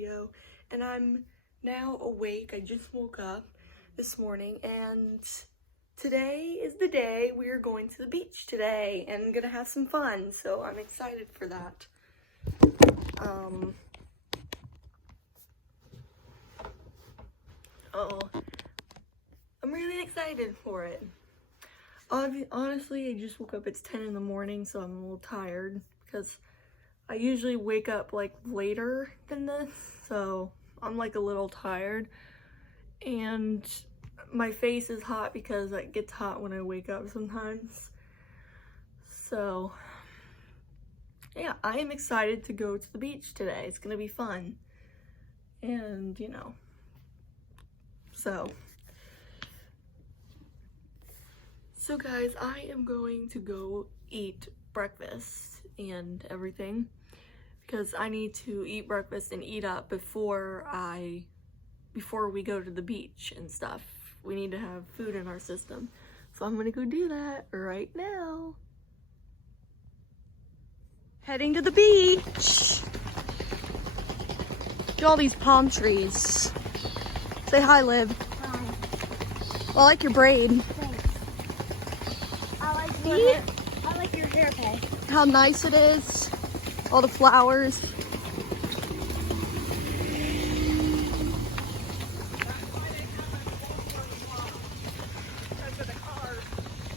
video, and I'm now awake. I just woke up this morning, and today is the day we are going to the beach today and gonna have some fun, so I'm excited for that. I'm really excited for it. Honestly, I just woke up. It's 10 in the morning, so I'm a little tired because I usually wake up like later than this, so I'm like a little tired. And my face is hot because it gets hot when I wake up sometimes. So yeah, I am excited to go to the beach today. It's gonna be fun. And you know, So guys, I am going to go eat breakfast and everything because I need to eat breakfast and eat up before we go to the beach and stuff. We need to have food in our system. So I'm gonna go do that right now. Heading to the beach. Look at all these palm trees. Say hi, Liv. Hi. Well, I like your braid. I like your haircut. How nice it is. All the flowers.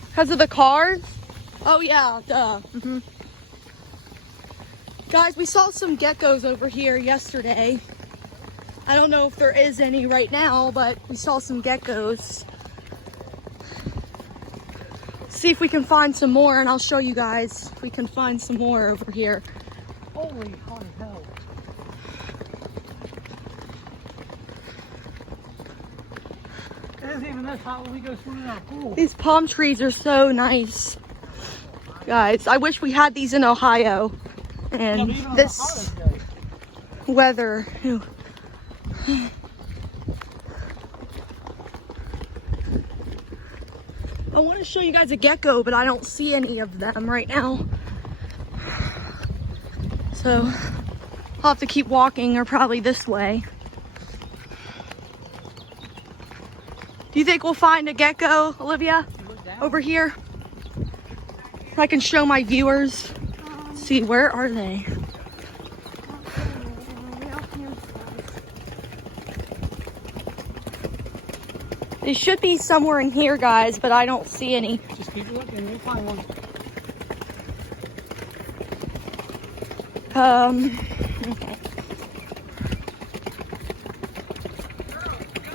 Because of the cars? Oh yeah, duh. Guys, we saw some geckos over here yesterday. I don't know if there is any right now, but we saw some geckos. See if we can find some more, and I'll show you guys if we can find some more over here. Holy hell. It isn't even this hot when we go swimming in our pool. These palm trees are so nice. Guys, I wish we had these in Ohio. And this weather. Ew. I want to show you guys a gecko, but I don't see any of them right now. So I'll have to keep walking, or probably this way. Do you think we'll find a gecko, Olivia, over here? I can show my viewers. See, where are they? They should be somewhere in here, guys, but I don't see any. Just keep looking, you'll find one. Okay.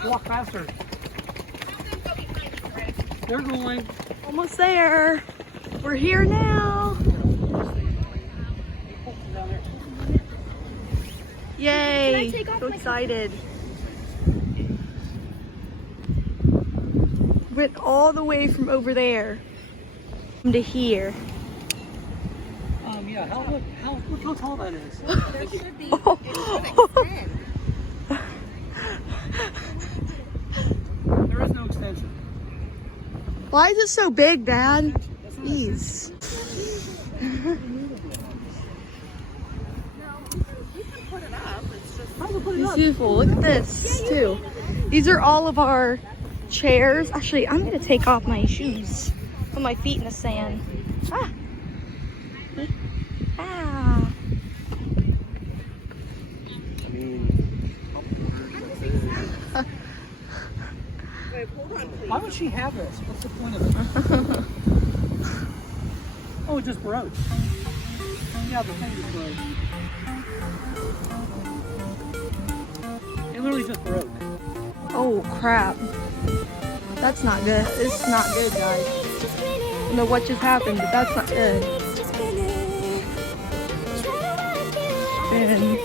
Walk faster. They're going. Almost there. We're here now. Yay. So excited. Went all the way from over there to here. Yeah, look how tall that is. There should be. It should extend. There is no extension. Why is it so big, Dad? Jeez. It's beautiful. Look at this, too. These are all of our chairs. Actually, I'm going to take off my shoes. Put my feet in the sand. Ah. Ah. Why would she have this? What's the point of it? Oh, it just broke. Yeah, the thing just broke. It literally just broke. Oh, crap. That's not good. It's not good, guys. I don't know what just happened, but that's not good. And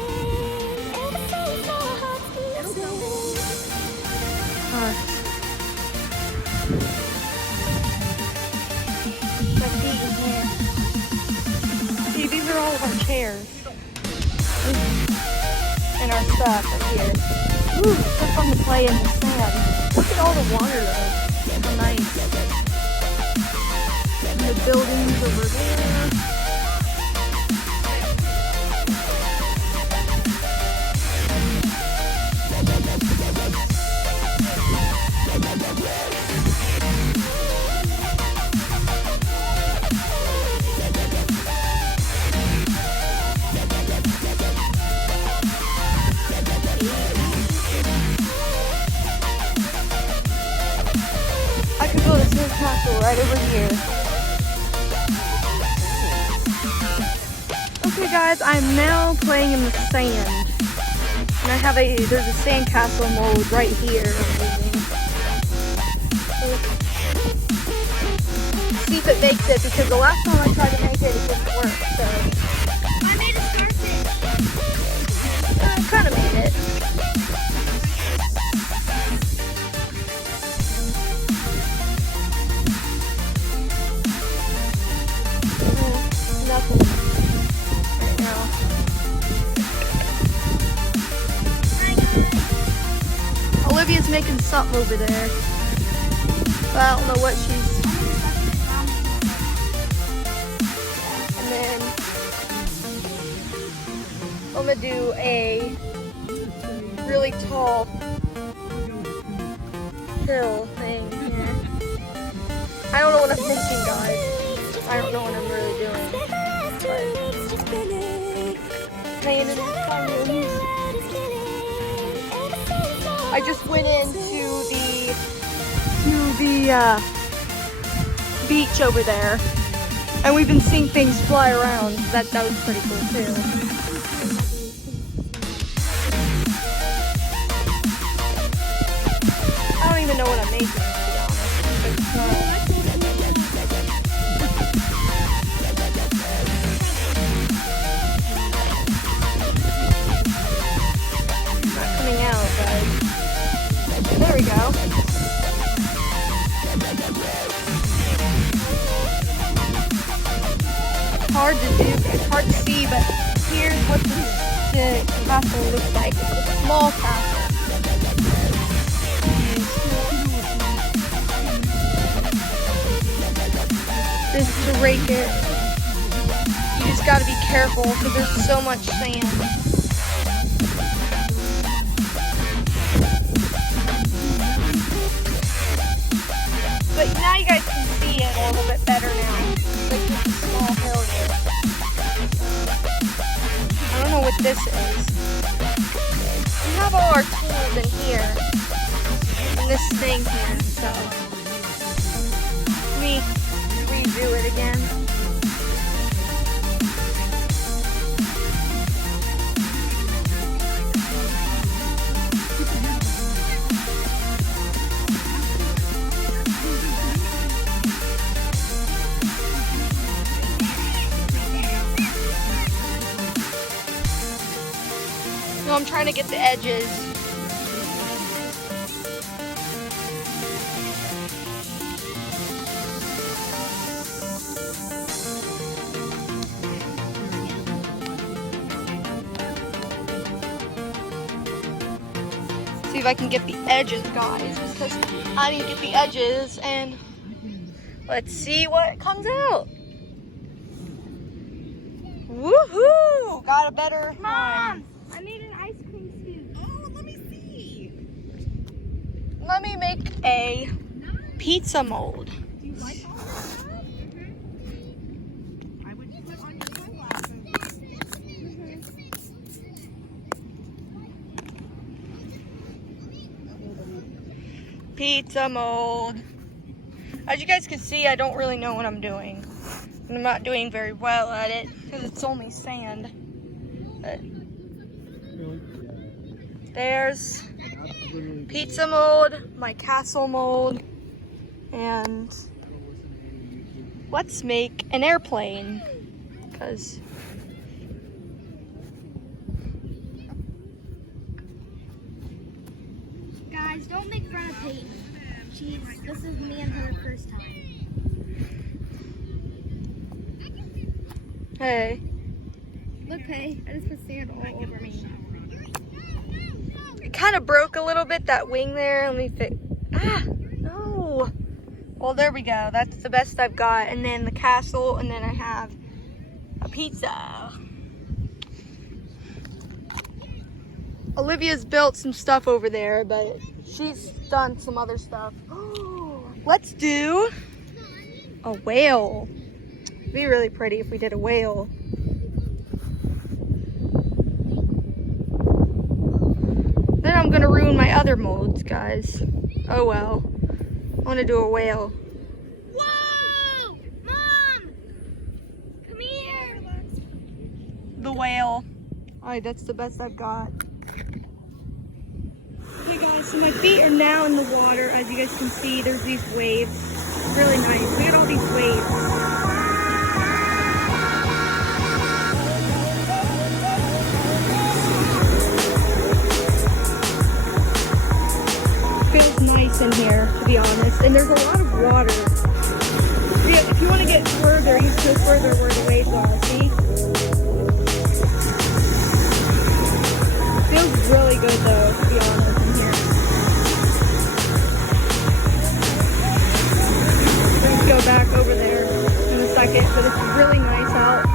see, these are all of our chairs and our stuff right here. Ooh, it's so fun to play in the sand. Look at all the water though. So nice. And the buildings over there. right over here. Okay guys, I'm now playing in the sand. And I have there's a sandcastle mold right here. See if it makes it, because the last time I tried to make it, it didn't work, so. I made a starfish. I kind of made it. Nothing right now. Olivia's making something over there. But I don't know what she's. And then I'm gonna do a really tall hill thing here. I don't know what I'm thinking, guys. I don't know what I'm really doing. But playing in the sun. I just went into the beach over there, and we've been seeing things fly around. That was pretty cool too. I don't even know what I'm making, to be honest. It's not coming out, guys. There we go. Hard to do, it's hard to see, but here's what the castle looks like. It's a small castle. This is to rake it. You just gotta be careful because there's so much sand. But now you guys can see it a little bit better now. Like just a small hill here. I don't know what this is. We have all our tools in here. In this thing here, so. Let me redo it again. No, I'm trying to get the edges. See if I can get the edges, guys, because I need to get the edges, and let's see what comes out. Woohoo! Got a better Mom, I made an ice cream scoop. Oh, let me see. Let me make a pizza mold. Do you like all that stuff? I would put on your sunglasses. Pizza mold. As you guys can see, I don't really know what I'm doing. I'm not doing very well at it because it's only sand. But there's pizza mold, my castle mold, and let's make an airplane because Guys, don't make fun of Peyton. This is me and her first time. hey, Look, Pey, I just put sand all over me. it kind of broke a little bit, that wing there. Let me fix. No. Well, there we go. That's the best I've got. And then the castle, and then I have a pizza. Olivia's built some stuff over there, but she's done some other stuff. Let's do a whale. It'd be really pretty if we did a whale. Then I'm gonna ruin my other molds, guys. Oh well. I wanna do a whale. Whoa! whale. Alright, that's the best I've got. Okay guys, so my feet are now in the water. As you guys can see, there's these waves. It's really nice. Look at all these waves. Feels nice in here, to be honest. And there's a lot of water. If you want to get further, you can go further where the waves are. See? Feels really good though, to be honest, in here. Let's go back over there in a second, but it's really nice out.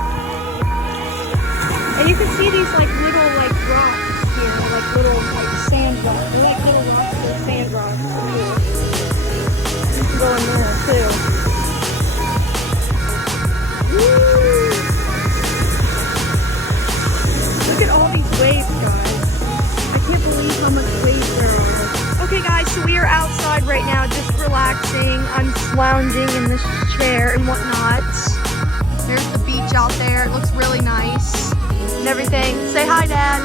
And you can see these like little like rocks here, like little like sand rocks. Little rocks, they're sand rocks. So cool. You can go in there too. Woo! Look at all these waves, guys. I can't believe how much waves there are. Okay guys, so we are outside right now just relaxing. I'm lounging in this chair and whatnot. There's the beach out there. It looks really nice and everything. Say hi, Dad.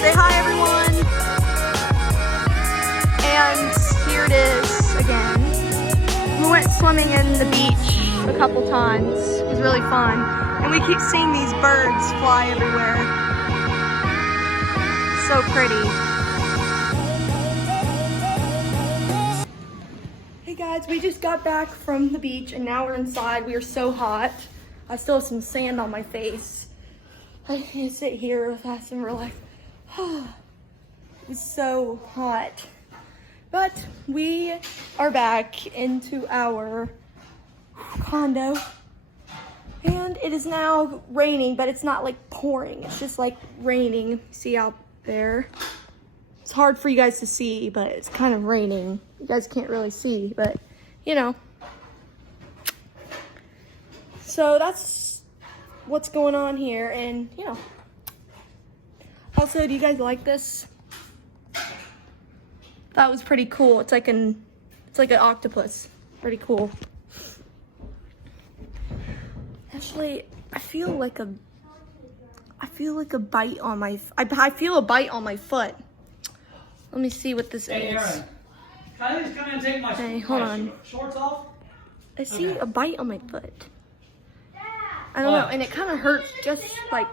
Say hi, everyone. And here it is again. We went swimming in the beach a couple times. It was really fun. And we keep seeing these birds fly everywhere. So pretty. Hey guys, we just got back from the beach and now we're inside. We are so hot. I still have some sand on my face. I can't sit here with us and relax. It's so hot. But we are back into our condo. And it is now raining, but it's not like pouring. It's just like raining. See out there? It's hard for you guys to see, but it's kind of raining. You guys can't really see, but you know. So that's what's going on here, and you know. Also, do you guys like this? That was pretty cool. It's like an octopus. Pretty cool. Actually, I feel like a bite on my. I feel a bite on my foot. Let me see what this is. Aaron, can I just come in and take my, hold on. Shorts off? I see a bite on my foot. I don't know, and it kind of hurts. Just like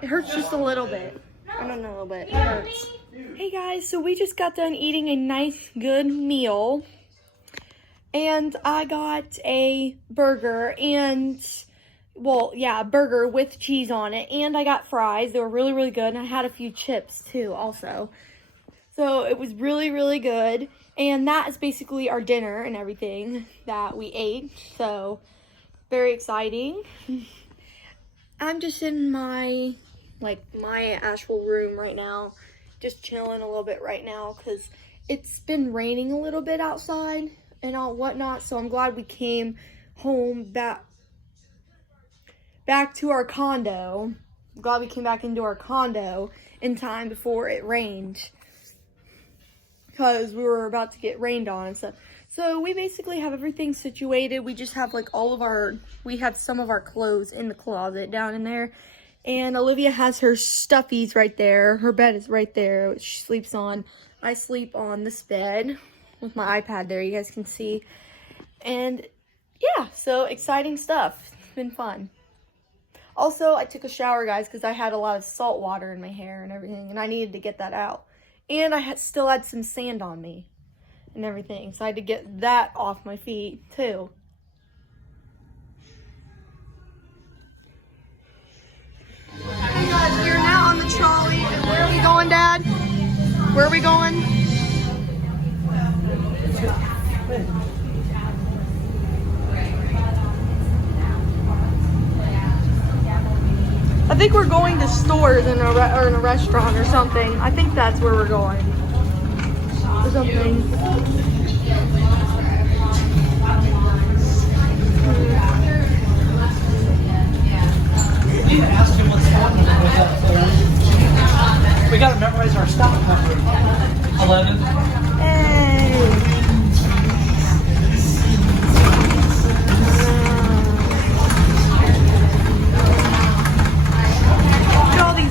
it hurts just a little bit. I don't know, but it hurts. Hey guys, so we just got done eating a nice, good meal. And I got a burger and, well, yeah, a burger with cheese on it. And I got fries. They were really, really good. And I had a few chips too also. So it was really, really good. And that is basically our dinner and everything that we ate. So very exciting. I'm just in my actual room right now. Just chilling a little bit right now because it's been raining a little bit outside and all whatnot, so I'm glad we came home back to our condo. I'm glad we came back into our condo in time before it rained, because we were about to get rained on and stuff. So we basically have everything situated. We just have like we have some of our clothes in the closet down in there. And Olivia has her stuffies right there. Her bed is right there, which she sleeps on. I sleep on this bed with my iPad there, you guys can see. And yeah, so exciting stuff. It's been fun. Also, I took a shower, guys, because I had a lot of salt water in my hair and everything, and I needed to get that out. And I still had some sand on me and everything, so I had to get that off my feet too. Hey guys, we are now on the trolley, and where are we going, Dad? Where are we going? I think we're going to stores in a restaurant or something. I think that's where we're going. Or something. We gotta memorize our stop number. 11. Hey.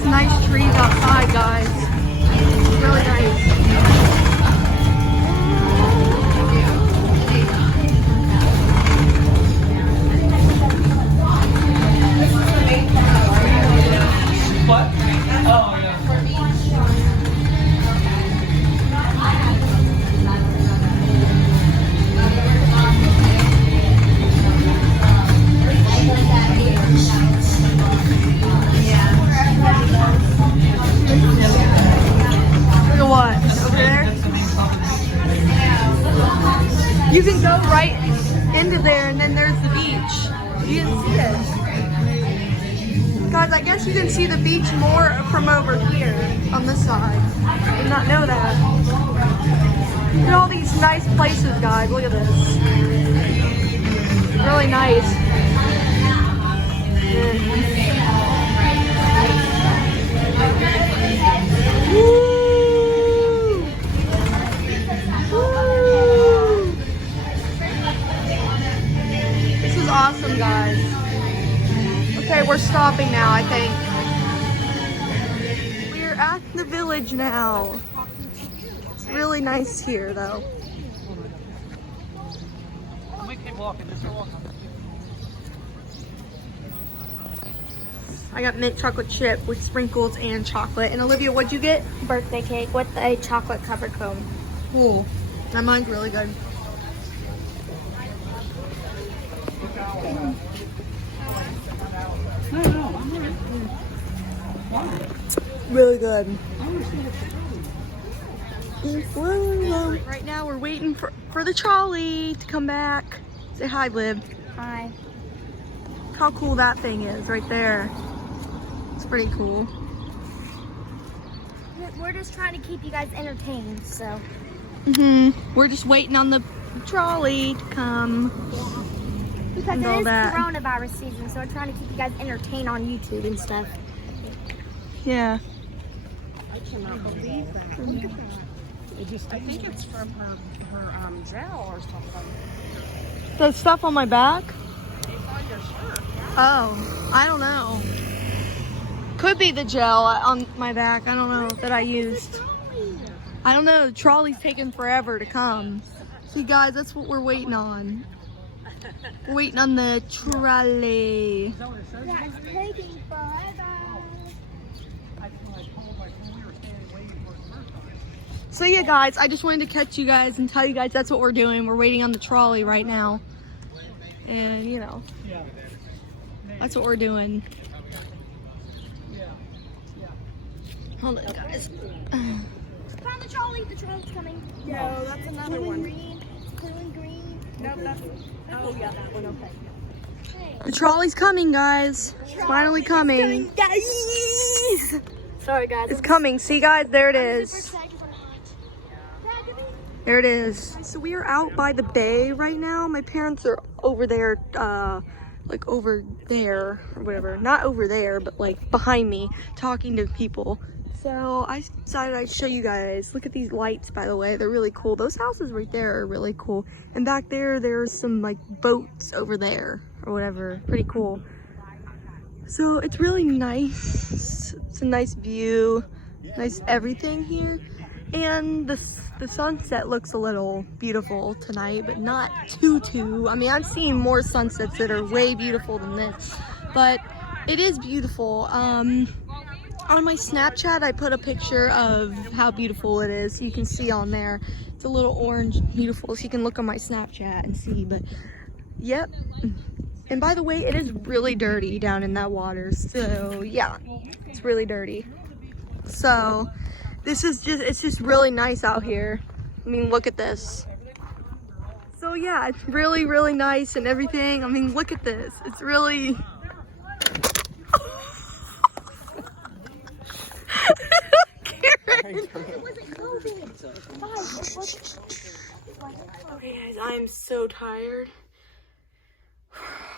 nice trees outside, guys. Really nice. What? Oh, yeah. Look at what? Over there? You can go right into there and then there's the beach. You didn't see it. Guys, I guess you can see the beach more from over here on this side. I did not know that. Look at all these nice places, guys. Look at this. Really nice. Woo! Woo! This is awesome, guys. Okay, we're stopping now, I think. We're at the village now. It's really nice here, though. We keep walking, just walk. I got mint chocolate chip with sprinkles and chocolate. And Olivia, what'd you get? Birthday cake with a chocolate covered cone. Cool. That mine's really good. Really good. Right now we're waiting for the trolley to come back. Say hi, Liv. Hi. Look how cool that thing is right there. It's pretty cool. We're just trying to keep you guys entertained, so. We're just waiting on the trolley to come. Because And it all is that. coronavirus season, so we're trying to keep you guys entertained on YouTube and stuff. Yeah. I cannot believe that. Look at that. I think it's from her gel or something. The stuff on my back? It's on your shirt. Oh, I don't know. Could be the gel on my back. I don't know that I used. I don't know. The trolley's taking forever to come. See, guys, that's what we're waiting on. We're waiting on the trolley. That's taking forever. So yeah, guys, I just wanted to catch you guys and tell you guys that's what we're doing. We're waiting on the trolley right now. And, you know, that's what we're doing. Hold on, guys. Found the trolley. The trolley's coming. No, that's another one. Green. Blue and green. No, that's. Oh, yeah, that one. Okay. The trolley's coming, guys. It's finally coming. Guys! Sorry, guys. It's coming. See, guys, there it is. There it is. So we are out by the bay right now. My parents are over there, like over there or whatever. Not over there, but like behind me, talking to people. So I decided I'd show you guys. Look at these lights, by the way. They're really cool. Those houses right there are really cool. And back there, there's some like boats over there or whatever. Pretty cool. So it's really nice. It's a nice view, nice everything here. And the sunset looks a little beautiful tonight, but not too. I mean, I've seen more sunsets that are way beautiful than this, but it is beautiful. On my Snapchat, I put a picture of how beautiful it is. You can see on there. It's a little orange, beautiful. So you can look on my Snapchat and see, but yep. And by the way, it is really dirty down in that water. So yeah, it's really dirty. So it's just really nice out here. I mean, look at this. So yeah, it's really, really nice and everything. I mean, look at this. It's really... Okay guys, I'm so tired.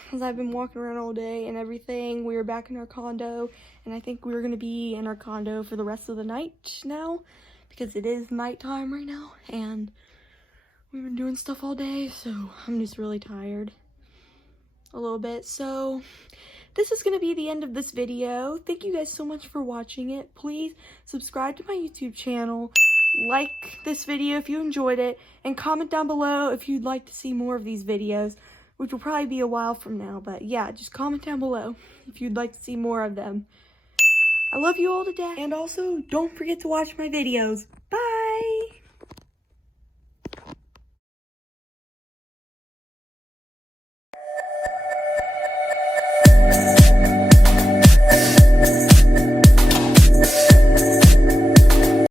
Because I've been walking around all day and everything. We are back in our condo, and I think we're going to be in our condo for the rest of the night now, because it is nighttime right now, and we've been doing stuff all day, so I'm just really tired a little bit. So this is going to be the end of this video. Thank you guys so much for watching it. Please subscribe to my YouTube channel, like this video if you enjoyed it, and comment down below if you'd like to see more of these videos, which will probably be a while from now. But yeah, just comment down below if you'd like to see more of them. I love you all to death. And also, don't forget to watch my videos. Bye!